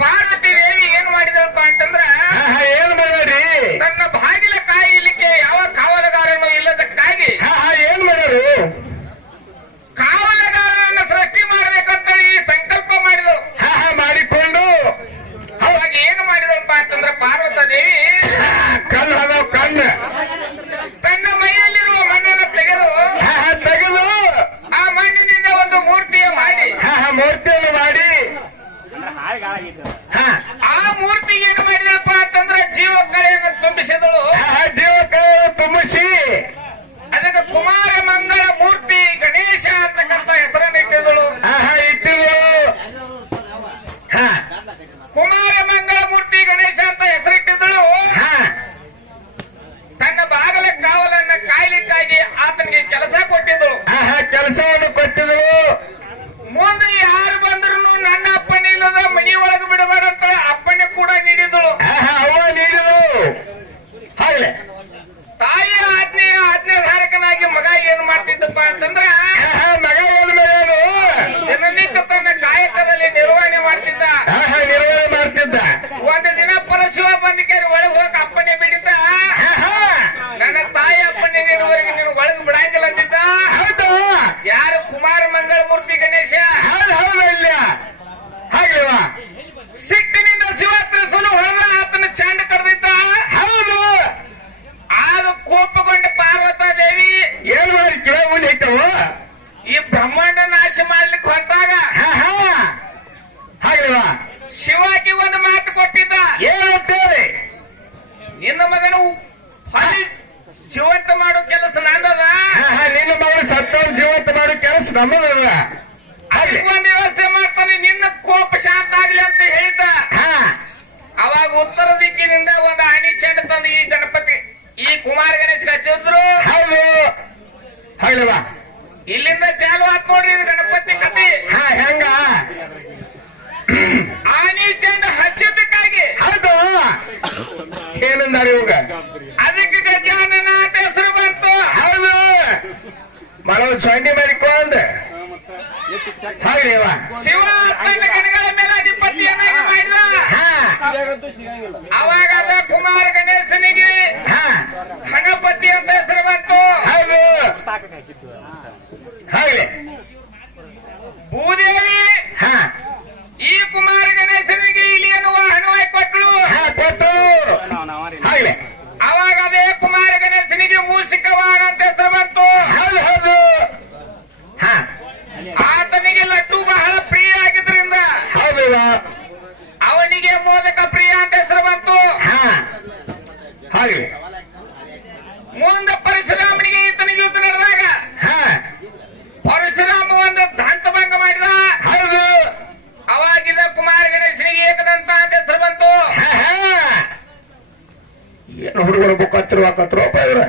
ಪಾರ್ವತಿ ದೇವಿ ಏನ್ ಮಾಡಿದಳಪ್ಪ ಅಂತಂದ್ರ ಏನ್ ಮಾಡ್ಯಾರಿ? ತನ್ನ ಬಾಗಿಲ ಕಾಯಲಿಕ್ಕೆ ಯಾವ ಕಾವಲುಗಾರನು ಇಲ್ಲದಕ್ಕಾಗಿ ಏನ್ ಮಾಡ್ಯಾರು? ಕಾವಲುಗಾರನನ್ನ ಸೃಷ್ಟಿ ಮಾಡ್ಬೇಕಂತೇಳಿ ಸಂಕಲ್ಪ ಮಾಡಿದಳು. ಮಾಡಿಕೊಂಡು ಅವಾಗ ಏನು ಮಾಡಿದಳಪ್ಪ ಅಂತಂದ್ರ ಪಾರ್ವತ ದೇವಿ ಕಣ್ಣು ಅದಾವ ಕಣ್ಣು ತನ್ನ ಮೈಯಲ್ಲಿರುವ ಮಣ್ಣನ್ನು ತೆಗೆದು ಆ ಮಣ್ಣಿನಿಂದ ಒಂದು ಮೂರ್ತಿಯ ಮಾಡಿ ಮೂರ್ತಿಯನ್ನು ಮಾಡಿ ಮಾಡ್ತಿದ್ರು ಮುಂದೆ ಯಾರು ಬಂದ್ರು ನನ್ನ ಅಪ್ಪನೇ ಇಲ್ಲದ ಮನಿ ಒಳಗೆ ಬಿಡಬೇಡ ಅಂತ ಅಪ್ಪನೇ ಕೂಡ ನೀಡಿದಳು. ಅವ್ವ ನೀಡಿದ್ರು ಹಾಗಲೇ ತಾಯಿ ಆಜ್ಞಾಧಾರಕನಾಗಿ ಮಗ ಏನ್ ಮಾಡ್ತಿದ್ದಪ್ಪ ಅಂತಂದ್ರ ಮಗ ಏನ್ ಮಗನು ದಿನನಿತ್ಯ ತನ್ನ ಕಾಯಕದಲ್ಲಿ ನಿರ್ವಹಣೆ ಮಾಡ್ತಿದ್ದ. ನಿರ್ವಹಣೆ ಮಾಡ್ತಿದ್ದ. ಒಂದು ದಿನ ಪರಶಿವ ಬಂದಿಕೆ ಒಳಗೆ ಹೋಗಕ್ ಅಪ್ಪನೇ ಬಿಡಿದ್ದ. ನನ್ನ ತಾಯಿ ಅಪ್ಪನೇ ನೀಡುವವರೆಗೆ ನೀನು ಒಳಗೆ ಬಿಡಂಗಿಲ್ಲ ಅಂತಿದ್ದ. ಹೌದು ಯಾರು ಕುಮಾರ ಮಂಗಳ ಮೂರ್ತಿ ಗಣೇಶ. ಹೌದು ಇಲ್ಲ ಹಾಗಲ್ವಾ ಸಿಟ್ಟಿನಿಂದ ಶಿವ ತ್ರಿಸಲು ಹೊಡೆದ ಆತನ ಚಾಂಡ ಕಡ್ದಿದ್ದ. ಹೌದು ಆಗ ಕೋಪಗೊಂಡ ಪಾರ್ವತಾ ದೇವಿ ಏನ್ ಮಾಡಿ ಕೆಳ ಮುಂದೆ ಇಟ್ಟವು ಈ ಬ್ರಹ್ಮಾಂಡ ನಾಶ ಮಾಡ್ಲಿಕ್ಕೆ ಹೊರಟಾಗ ಹಾಗಲ್ವಾ ಶಿವಾಕಿ ಒಂದು ಮಾತು ಕೊಟ್ಟಿದ್ದ. ಏನಂತೇಳಿ ನಿನ್ನ ಮಗನು ಹೊಳಿ ಜೀವಂತ ಮಾಡೋ ಕೆಲಸ ನಂದದ. ನಿನ್ನ ಮಗನ ಸತ್ತವ್ರು ಜೀವಂತ ಮಾಡೋ ಕೆಲಸ ನಮ್ಮದಲ್ಲ. ಅದಕ್ಕೆ ಒಂದು ವ್ಯವಸ್ಥೆ ಮಾಡ್ತಾನೆ, ನಿನ್ನ ಕೋಪ ಶಾಂತ ಆಗ್ಲಿ ಅಂತ ಹೇಳಿದ್ದ. ಅವಾಗ ಉತ್ತರ ದಿಕ್ಕಿನಿಂದ ಒಂದು ಆಣಿ ಚೆಂಡ ತಂದು ಈ ಗಣಪತಿ ಈ ಕುಮಾರ ಗಣೇಶ್ ಹಚ್ಚಿದ್ರು. ಹೌದು ಹಾಗಲ್ವಾ ಇಲ್ಲಿಂದ ಚಾಲು ಆತ್ ನೋಡ್ರಿ ಇದು ಗಣಪತಿ ಕತೆ. ಹೆಂಗ ಆಣಿ ಚೆಂಡ ಹಚ್ಚಿದ್ದಕ್ಕಾಗಿ ಹೌದು ಏನಂದಾರೆ ಇವಾಗ ಅದಕ್ಕೆ ಗಜಾನನ ಅಂತ ಹೆಸರು ಬಂತು. ಹೌದು ಮಳವ್ ಸಂಡಿ ಮಾಡಿಕೊಂಡ ಹಾಗೇವ ಶಿವ ತನ್ನ ಗಣಗಳ ಮೇಲೆ ಅಧಿಪತಿಯನ್ನಾಗಿ ಮಾಡಿದ. ಅವಾಗ ಅದ ಕುಮಾರ ಗಣೇಶನಿಗೆ ಗಣಪತಿ ಅಂತ ಹೆಸರು ಬಂತು. ಹೌದು ಹಾಗಲೇ ಭೂದೇವಿ ಈ ಕುಮಾರ ಗಣೇಶನಿಗೆ ಇಲಿಯನ್ನು ವಾಹನವಾಗಿ ಕೊಟ್ಟಳು. ಕೊಟ್ಟು ಹಾಗಲೇ ಅವಾಗ ಅದೇ ಕುಮಾರ ಗಣೇಶನಿಗೆ ಮೂಷಿಕ ವಾಹನ ಅಂತ ಹೆಸರು ಬಂತು. ಹೌದು ಹೌದು ಆತನಿಗೆ ಲಡ್ಡು ಬಹಳ ಪ್ರಿಯ ಆಗಿದ್ರಿಂದ ಹೌದು ಅವನಿಗೆ ಮೋದಕ ಪ್ರಿಯ ಅಂತ ಹೆಸರು ಬಂತು. ಹಾಗಲೇ ಮುಂದೆ ಪರಶುರಾಮನಿಗೆ ಈತನಿಗೆ ಯುದ್ಧ ನಡೆದಾಗ ಪರಶುರಾಮ ಒಂದು ದಂತಭಂಗ ಮಾಡಿದ. ಹೌದು ಅವಾಗಿದ್ದ ಕುಮಾರ ಗಣೇಶನಿಗೆ ಏಕದಂತ ಅಂತ ಹೆಸರು ಬಂತು. ಏನು ಹುಡುಗರು ಬುಕ್ಕತ್ತಿರುವಾಕತ್ರಪ್ಪ ಇವ್ರ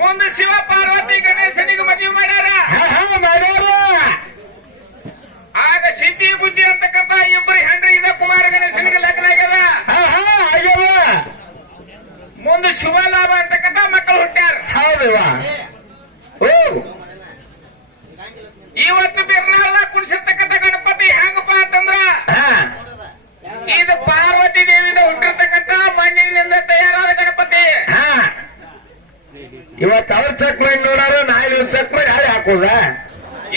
ಮುಂದೆ ಶಿವ ಪಾರ್ವತಿ ಗಣೇಶನಿಗೆ ಮದುವೆ ಮಾಡ್ಯಾರ. ಮಾಡ್ಯಾರ ಆಗ ಸಿದ್ಧಿ ಬುದ್ಧಿ ಅಂತಕ್ಕಂತ ಇಬ್ಬರು ಹೆಂಡ್ರಿಯಿಂದ ಕುಮಾರ ಗಣೇಶನಿಗೆ ಲಗ್ನ ಆಗ್ಯದ. ಆಗ್ಯವ ಮುಂದೆ ಶಿವ ಲಾಭ ಅಂತಕ್ಕಂತ ಮಕ್ಕಳು ಹುಟ್ಟ್ಯಾರ. ಹೌದವಾ ಓ ಇವತ್ತು ಬಿರ್ನಾಳ ಕುಣಿಸಿರ್ತಕ್ಕಂಥ ಗಣಪತಿ ಹೆಂಗಪ್ಪ ಅಂತಂದ್ರ ಇದು ಪಾರ್ವತಿ ದೇವಿಯಿಂದ ಹುಟ್ಟಿರ್ತಕ್ಕಂಥ ಮಣ್ಣಿನಿಂದ ತಯಾರಾದ ಗಣಪತಿ. ಇವತ್ತು ಅವ್ರ ಚೆಕ್ ಮಾಡಿ ನೋಡಾರ ನಾಳೆ ಚೆಕ್ ಮಾಡಿ ಹಾಳೆ ಹಾಕೋದ.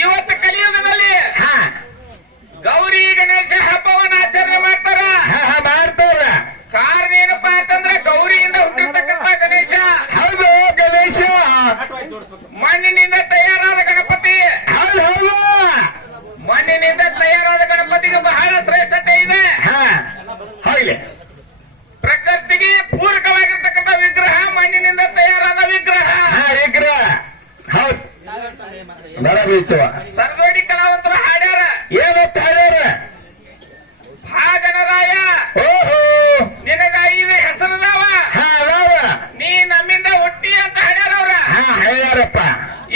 ಇವತ್ತು ಕಲಿಯುಗದಲ್ಲಿ ಗೌರಿ ಗಣೇಶ ಹಬ್ಬವನ್ನು ಆಚರಣೆ ಮಾಡ್ತಾರ. ಮಾಡ್ತಾರ ಕಾರಣ ಏನಪ್ಪಾ ಅಂತಂದ್ರ ಗೌರಿಯಿಂದ ಹುಟ್ಟಿರ್ತಕ್ಕಂಥ ಗಣೇಶ. ಹೌದು ಗಣೇಶ ಮಣ್ಣಿನಿಂದ ತಯಾರಾದ ಗಣಪತಿ. ಹೌದು ಹೌದು ಮಣ್ಣಿನಿಂದ ತಯಾರಾದ ಗಣಪತಿಗೆ ಬಹಳ ಶ್ರೇಷ್ಠತೆ ಇದೆ. ಹಾಗಲೇ ಪ್ರಕೃತಿಗೆ ಪೂರಕವಾಗಿರ್ತಕ್ಕಂಥ ವಿಗ್ರಹ ಮಣ್ಣಿನಿಂದ ತಯಾರಾದ ವಿಗ್ರಹ. ವಿಗ್ರಹ ಹೌದು ಬರ ಬೀಳ್ತವ ಸರ್ದೋಡಿ ಕಲಾವಂತರು ಹಾಡ್ಯಾರ. ಏನಂತ ಹೇಳ್ಯಾರ ಗಣರಾಯ ಓಹೋ ನಿನಗ 5 ಹೆಸರದಾವ, ಅದಾವ ನೀ ನಮ್ಮಿಂದ ಹುಟ್ಟಿ ಅಂತ ಹಾಡ್ಯಾರ ಅವ್ರ. ಹೇಳ್ಯಾರಪ್ಪ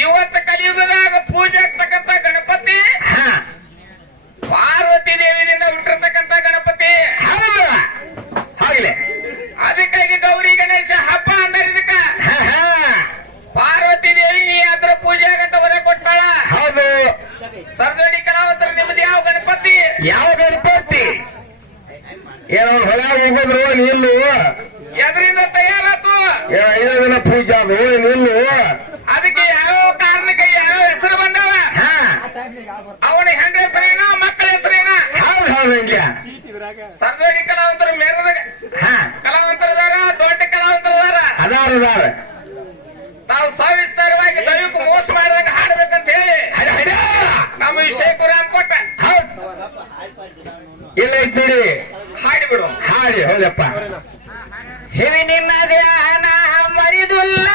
ಇವತ್ತು ಕಲಿಯುಗದಾಗ ಪೂಜೆ ಆಗ್ತಕ್ಕಂಥ ಗಣಪತಿ ಪಾರ್ವತಿ ದೇವಿಯಿಂದ ಹುಟ್ಟಿರ್ತಕ್ಕಂಥ ಗಣಪತಿ. ಹೌದು ಹಾಗಲೇ ಅದಕ್ಕಾಗಿ ಗೌರಿ ಗಣೇಶ ಹಬ್ಬ ಅಂದ್ರೆ ಇದಕ್ಕ ಪಾರ್ವತಿ ದೇವಿ ನೀ ಅದ್ರ ಪೂಜೆ ಆಗಂತ ಹೊರ ಕೊಟ್ಟಾಳ. ಹೌದು ಸರ್ಜೋಡಿ ಕಲಾವಂತರು ನಿಮ್ದು ಯಾವ ಗಣಪತಿ? ಯಾವ ಗಣಪತಿ ಏನೋ ಹೊಲ ಹೋಗೋದ್ರು ನಿಲ್ಲು ಎದರಿಂದ ತಯಾರಾತು? 5 ದಿನ ಪೂಜೆ ಅದು ನಿಲ್ಲು. ಅದಕ್ಕೆ ಯಾವ ಕಾರಣಕ್ಕೆ ಯಾವ ಹೆಸರು ಬಂದವ? ಅವನ ಹೆಂಡ ಹೆಸರೇನ ಮಕ್ಕಳ ಹೆಸರೇನ? ಹೌದು ಹೌದು ಹಿಂಗೆ ಸರ್ಜೋಡಿ ಕಲಾವಂತರು ಮೇರದ ಕಲಾವಂತರದಾರ, ದೊಡ್ಡ ಕಲಾವಂತರದಾರ. ಅದಾರ ತಾವು ಸವಿಸ್ತಾರವಾಗಿ ದೈವಕ್ಕೆ ಮೋಸ ಮಾಡಿದಂಗ ಹಾಡ್ಬೇಕಂತ ಹೇಳಿ ನಮ್ಮ ವಿಷಯಕ್ಕೂ ರಾಮ್ ಕೊಟ್ಟ. ಇಲ್ಲ ಇದ್ದೀರಿ ಹಾಡಿಬಿಡು. ಹಾಡಿ ಹೌದಪ್ಪ ಹಿವಿ ನಿನ್ನ ಧ್ಯಾನ ಮರಿದುಲ್ಲ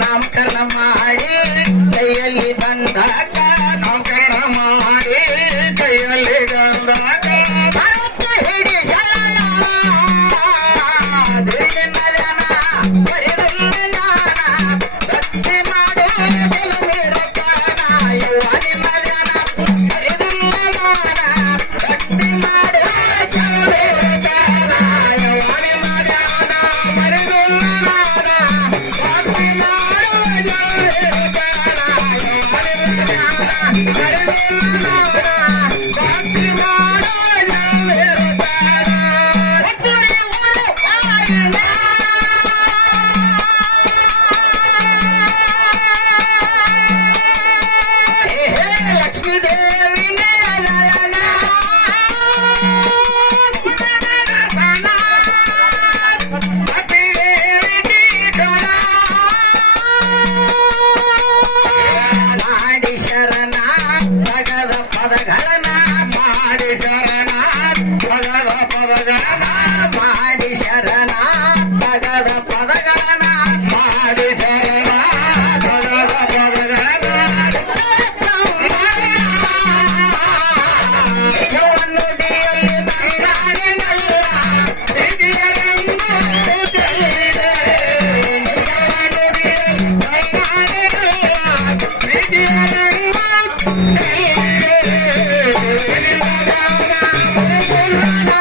ನಾಮಕರಣ ಮಾಡಿ ಕೈಯಲ್ಲಿ ಬಂದಾಗ ನಾಮಕರಣ ಮಾಡಿ ಕೈಯಲ್ಲಿ ಗಂಧಾಗ ಭರತ ಹಿಡಿ ಶರಣ ದುರ್ಜನ ಜನ ಬರಿದಿಲ್ಲ ನಾನ ಭಕ್ತಿ ಮಾಡೋ ಗೆಲುವಿರೋ ಕಾರಣ ಯುವನಿ ಮಜನ ಬರಿದಿಲ್ಲ ನಾನ ಭಕ್ತಿ ಮಾಡೋ ಗೆಲುವಿರೋ ಕಾರಣ ಯುವನಿ ಮಜನ ಬರಿದಿಲ್ಲ ನಾನ ಭಕ್ತಿ ಮಾಡೋ ಗೆಲುವಿರೋ ಕಾರಣ ಯುವನಿ ಮಜನ ಬರಿದಿಲ್ಲ ನಾನ ಭಕ್ತಿ ಮಾಡೋ ಗೆಲುವಿರೋ ಕಾರಣ ಒತ್ತುರಿ ಊರು ಕಾರಣ ಲಕ್ಷ್ಮೀ ದೇವಿ ನಯನ ಅತಿ ದೇವಿ ಕೀಟನ ಮಾಡಿ ಶರಣ ಭಗದ ಪದಗಳನ ಮಾಡಿ ಶರಣ ಭಗದ ಪದಗಳನ ಮಾಡಿ ಶರಣ ಭಗದ ಪದಗಳನ ಮಾಡಿ ಶರಣ ಭಗದ ಪದಗಳನ ನುಡಿಯಲ್ಲಿ ಬಂದಾನೆನಲ್ಲ ಹಿರಿಯರನ್ನು ತಿಳಿದೆ ನುಡಿಯಲ್ಲಿ ಬಂದಾನೆನಲ್ಲ ಹಿರಿಯರನ್ನು ಭಕ್ತಿ ಮಾಡೋ